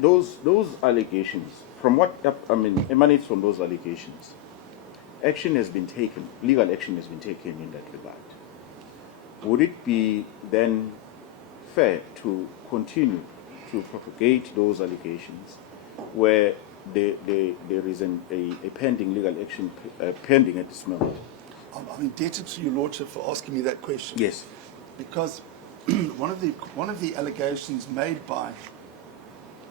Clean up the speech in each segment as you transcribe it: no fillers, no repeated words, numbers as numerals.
those allegations, from what emanates from those allegations, action has been taken, legal action has been taken in that regard. Would it be then fair to continue to propagate those allegations where there is a pending legal action pending at this moment? I'm indebted to your Lordship for asking me that question. Yes. Because one of the allegations made by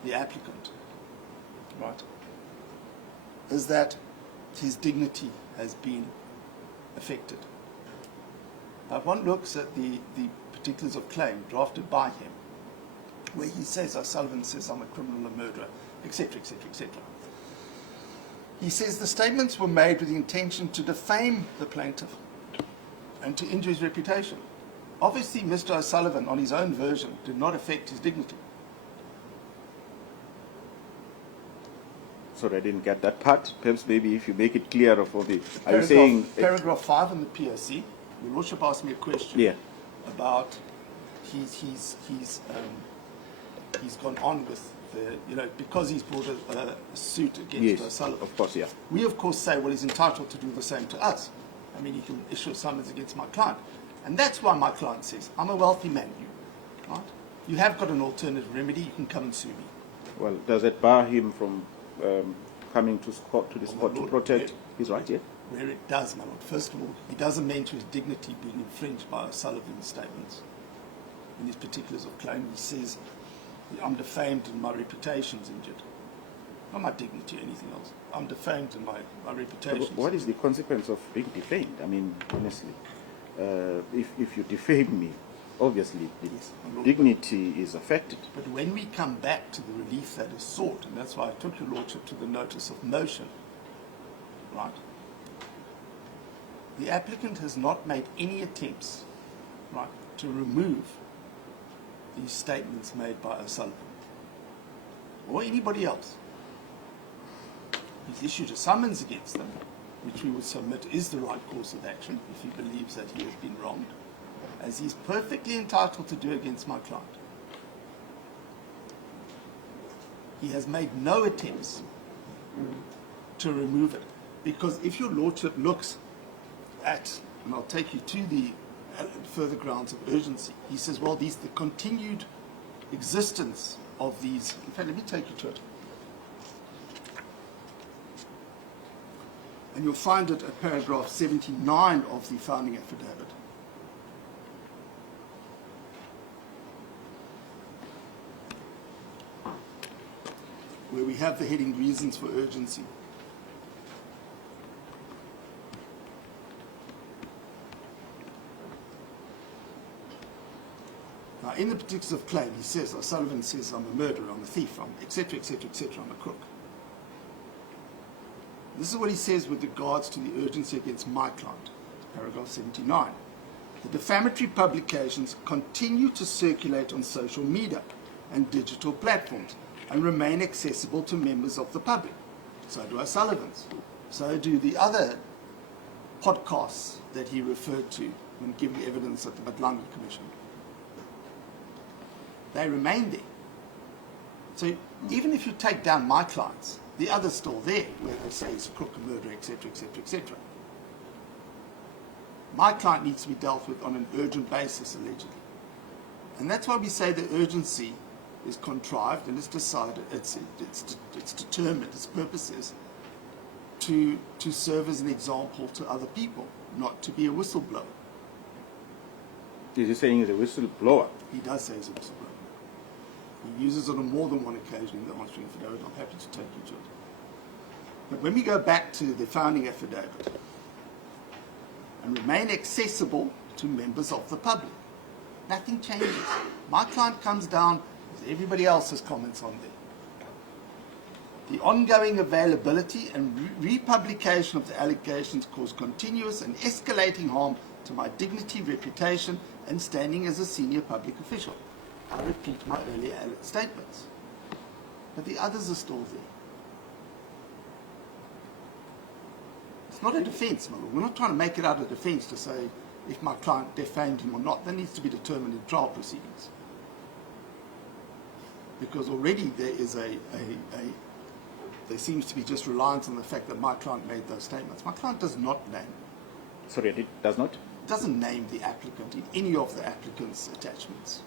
the applicant, right, is that his dignity has been affected. Now, if one looks at the particulars of claim drafted by him, where he says, O'Sullivan says I'm a criminal, a murderer, etc., etc., etc. He says the statements were made with the intention to defame the plaintiff and to injure his reputation. Obviously, Mr. O'Sullivan, on his own version, did not affect his dignity. Sorry, I didn't get that part. Perhaps maybe if you make it clearer for the... Are you Paragraph, saying... paragraph 5 in the POC, your Lordship asked me a question Yeah. about he's gone on with the, because he's brought a suit against Yes, O'Sullivan. of course, yeah. We, of course, say, well, he's entitled to do the same to us. I mean, he can issue a summons against my client. And that's why my client says, I'm a wealthy man, right? You have got an alternative remedy, you can come and sue me. Well, does it bar him from coming to this court to protect his right, yeah? Where it does, my Lord. First of all, he does amend to his dignity being infringed by O'Sullivan's statements. In his particulars of claim, he says, I'm defamed and my reputation's injured. Not my dignity or anything else. I'm defamed and my reputation. What is the consequence of being defamed? I mean, honestly, if you defame me, obviously its dignity is affected. But when we come back to the relief that is sought, and that's why I took your Lordship to the notice of motion, right? The applicant has not made any attempts, right, to remove these statements made by O'Sullivan or anybody else. He's issued a summons against them, which we would submit is the right course of action if he believes that he has been wronged, as he's perfectly entitled to do against my client. He has made no attempts to remove it, because if your Lordship looks at, and I'll take you to the further grounds of urgency, he says, well, the continued existence of these, in fact, let me take you to it. And you'll find it at paragraph 79 of the founding affidavit. Where we have the heading reasons for urgency. Now, in the particulars of claim, he says, O'Sullivan says, I'm a murderer, I'm a thief, I'm etc., etc., etc., I'm a crook. This is what he says with regards to the urgency against my client, paragraph 79. The defamatory publications continue to circulate on social media and digital platforms and remain accessible to members of the public. So do O'Sullivan's. So do the other podcasts that he referred to when giving evidence at the Matlanga Commission. They remain there. So even if you take down my clients, the other's still there, where they say he's a crook, a murderer, etc., etc., etc. My client needs to be dealt with on an urgent basis, allegedly. And that's why we say the urgency is contrived and it's decided, it's determined, its purpose is to serve as an example to other people, not to be a whistleblower. Is he saying he's a whistleblower? He does say he's a whistleblower. He uses it on more than one occasion in the answering affidavit. I'm happy to take you to it. But when we go back to the founding affidavit and remain accessible to members of the public, nothing changes. My client comes down with everybody else's comments on there. The ongoing availability and republication of the allegations cause continuous and escalating harm to my dignity, reputation, and standing as a senior public official. I repeat my earlier statements. But the others are still there. It's not a defense, my lord. We're not trying to make it out a defense to say if my client defamed him or not. That needs to be determined in trial proceedings. because already there is there seems to be just reliance on the fact that my client made those statements. My client does not name, Sorry, it does not? doesn't name the applicant in any of the applicant's attachments.